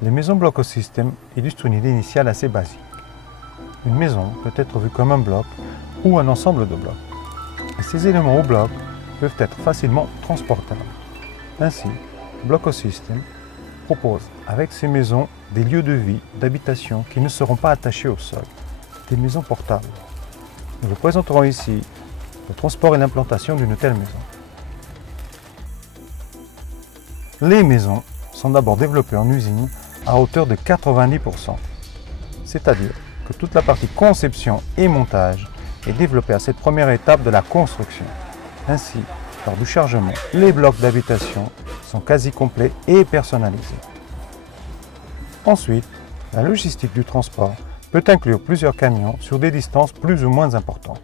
Les maisons blocs au système illustrent une idée initiale assez basique. Une maison peut être vue comme un bloc ou un ensemble de blocs. Et ces éléments ou blocs peuvent être facilement transportables. Ainsi, Block System propose avec ces maisons des lieux de vie, d'habitation qui ne seront pas attachés au sol, des maisons portables. Nous vous présenterons ici le transport et l'implantation d'une telle maison. Les maisons sont d'abord développées en usine à hauteur de 90%, c'est-à-dire que toute la partie conception et montage est développée à cette première étape de la construction. Ainsi, lors du chargement, les blocs d'habitation sont quasi complets et personnalisés. Ensuite, la logistique du transport peut inclure plusieurs camions sur des distances plus ou moins importantes.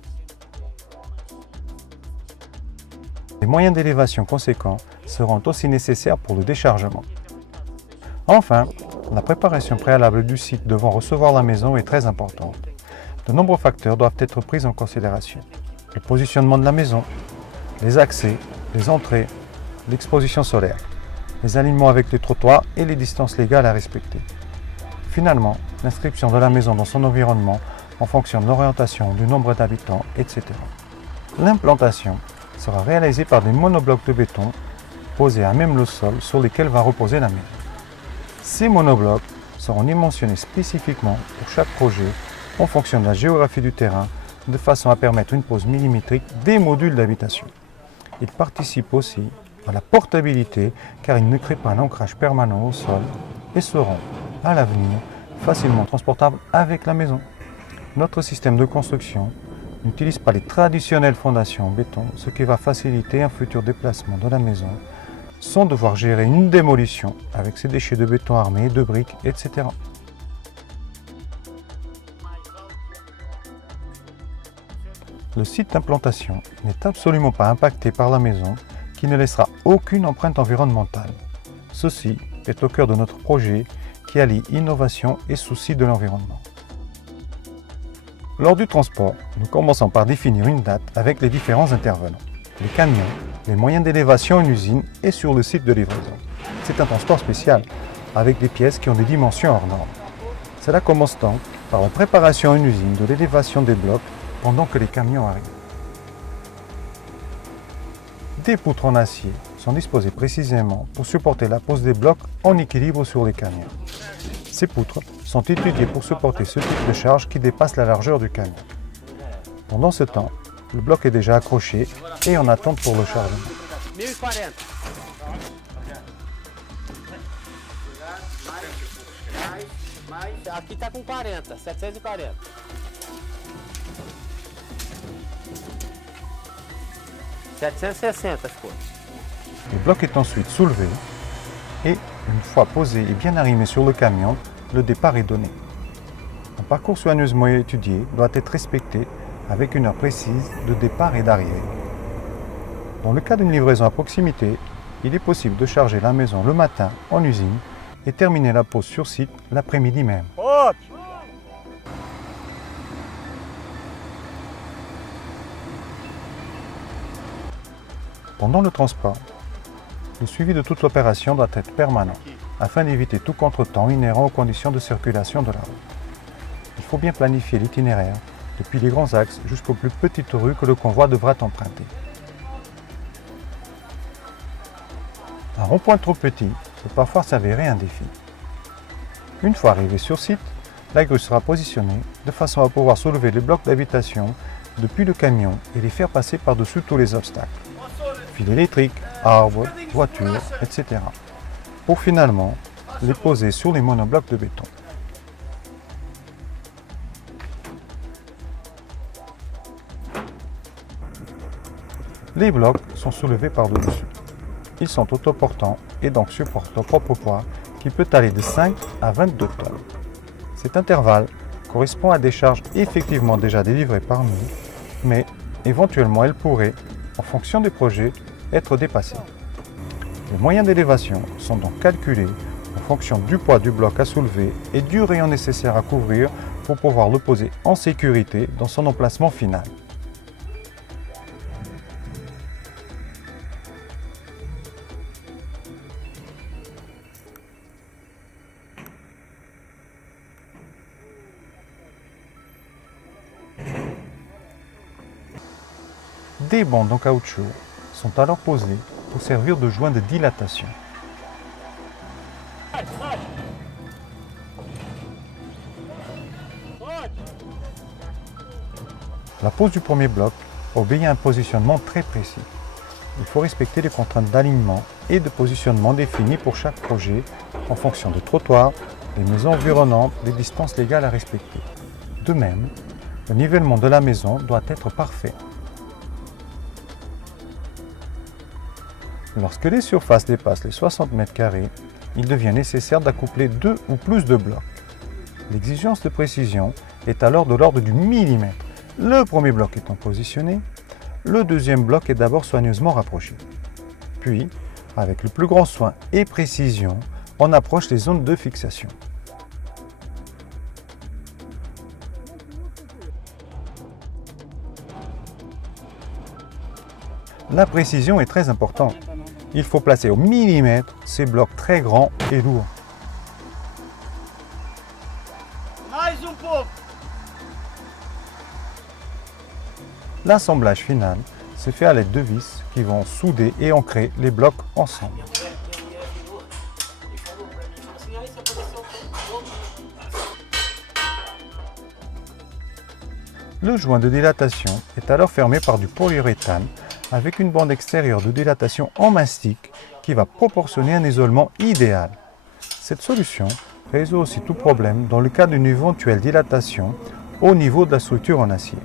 Les moyens d'élévation conséquents seront aussi nécessaires pour le déchargement. Enfin, la préparation préalable du site devant recevoir la maison est très importante. De nombreux facteurs doivent être pris en considération. Le positionnement de la maison, les accès, les entrées, l'exposition solaire, les alignements avec les trottoirs et les distances légales à respecter. Finalement, l'inscription de la maison dans son environnement en fonction de l'orientation, du nombre d'habitants, etc. L'implantation sera réalisée par des monoblocs de béton posés à même le sol sur lesquels va reposer la maison. Ces monoblocs seront dimensionnés spécifiquement pour chaque projet en fonction de la géographie du terrain, de façon à permettre une pose millimétrique des modules d'habitation. Ils participent aussi à la portabilité car ils ne créent pas un ancrage permanent au sol et seront, à l'avenir, facilement transportables avec la maison. Notre système de construction n'utilise pas les traditionnelles fondations en béton, ce qui va faciliter un futur déplacement de la maison sans devoir gérer une démolition avec ses déchets de béton armé, de briques, etc. Le site d'implantation n'est absolument pas impacté par la maison qui ne laissera aucune empreinte environnementale. Ceci est au cœur de notre projet qui allie innovation et souci de l'environnement. Lors du transport, nous commençons par définir une date avec les différents intervenants, les camions, les moyens d'élévation en usine et sur le site de livraison. C'est un transport spécial, avec des pièces qui ont des dimensions hors normes. Cela commence donc par la préparation en usine de l'élévation des blocs pendant que les camions arrivent. Des poutres en acier sont disposées précisément pour supporter la pose des blocs en équilibre sur les camions. Ces poutres sont étudiées pour supporter ce type de charge qui dépasse la largeur du camion. Pendant ce temps, le bloc est déjà accroché et en attente pour le chargement. 1040. Aqui está com 40, 740. 760 ficou. Le bloc est ensuite soulevé et, une fois posé et bien arrimé sur le camion, le départ est donné. Un parcours soigneusement étudié doit être respecté avec une heure précise de départ et d'arrivée. Dans le cas d'une livraison à proximité, il est possible de charger la maison le matin en usine et terminer la pose sur site l'après-midi même. Pendant le transport, le suivi de toute l'opération doit être permanent afin d'éviter tout contretemps inhérent aux conditions de circulation de la route. Il faut bien planifier l'itinéraire depuis les grands axes jusqu'aux plus petites rues que le convoi devra emprunter. Un rond-point trop petit peut parfois s'avérer un défi. Une fois arrivé sur site, la grue sera positionnée de façon à pouvoir soulever les blocs d'habitation depuis le camion et les faire passer par-dessus tous les obstacles. Fils électriques, arbres, voitures, etc. pour finalement les poser sur les monoblocs de béton. Les blocs sont soulevés par-dessus. Ils sont autoportants et donc supportent leur propre poids qui peut aller de 5 à 22 tonnes. Cet intervalle correspond à des charges effectivement déjà délivrées par nous, mais éventuellement elles pourraient, en fonction des projets, être dépassées. Les moyens d'élévation sont donc calculés en fonction du poids du bloc à soulever et du rayon nécessaire à couvrir pour pouvoir le poser en sécurité dans son emplacement final. Des bandes en caoutchouc sont alors posées pour servir de joint de dilatation. La pose du premier bloc obéit à un positionnement très précis. Il faut respecter les contraintes d'alignement et de positionnement définies pour chaque projet en fonction des trottoirs, des maisons environnantes, des distances légales à respecter. De même, le nivellement de la maison doit être parfait. Lorsque les surfaces dépassent les 60 m², il devient nécessaire d'accoupler 2 ou plus de blocs. L'exigence de précision est alors de l'ordre du millimètre. Le premier bloc étant positionné, le deuxième bloc est d'abord soigneusement rapproché. Puis, avec le plus grand soin et précision, on approche les zones de fixation. La précision est très importante. Il faut placer au millimètre ces blocs très grands et lourds. L'assemblage final se fait à l'aide de vis qui vont souder et ancrer les blocs ensemble. Le joint de dilatation est alors fermé par du polyuréthane avec une bande extérieure de dilatation en mastic qui va proportionner un isolement idéal. Cette solution résout aussi tout problème dans le cas d'une éventuelle dilatation au niveau de la structure en acier.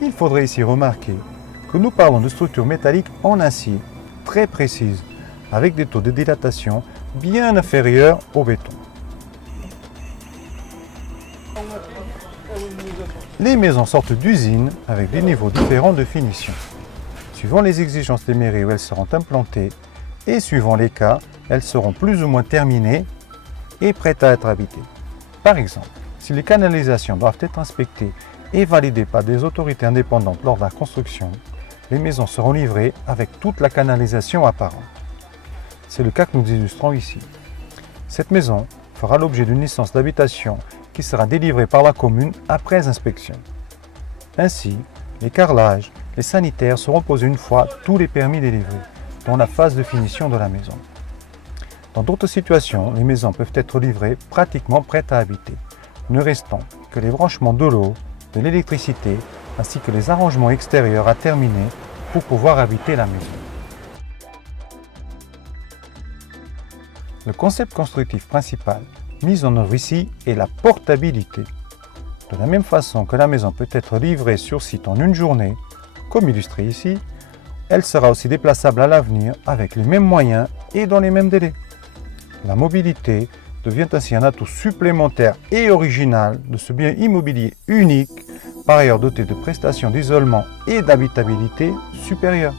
Il faudrait ici remarquer que nous parlons de structures métalliques en acier très précises, avec des taux de dilatation bien inférieurs au béton. Les maisons sortent d'usine avec des niveaux différents de finition. Suivant les exigences des mairies où elles seront implantées et suivant les cas, elles seront plus ou moins terminées et prêtes à être habitées. Par exemple, si les canalisations doivent être inspectées et validées par des autorités indépendantes lors de la construction, les maisons seront livrées avec toute la canalisation apparente. C'est le cas que nous illustrons ici. Cette maison fera l'objet d'une licence d'habitation qui sera délivrée par la commune après inspection. Ainsi, les carrelages, les sanitaires seront posés une fois tous les permis délivrés, dans la phase de finition de la maison. Dans d'autres situations, les maisons peuvent être livrées pratiquement prêtes à habiter, ne restant que les branchements de l'eau, de l'électricité, ainsi que les arrangements extérieurs à terminer pour pouvoir habiter la maison. Le concept constructif principal mis en œuvre ici est la portabilité. De la même façon que la maison peut être livrée sur site en une journée, comme illustré ici, elle sera aussi déplaçable à l'avenir avec les mêmes moyens et dans les mêmes délais. La mobilité devient ainsi un atout supplémentaire et original de ce bien immobilier unique, par ailleurs doté de prestations d'isolement et d'habitabilité supérieures.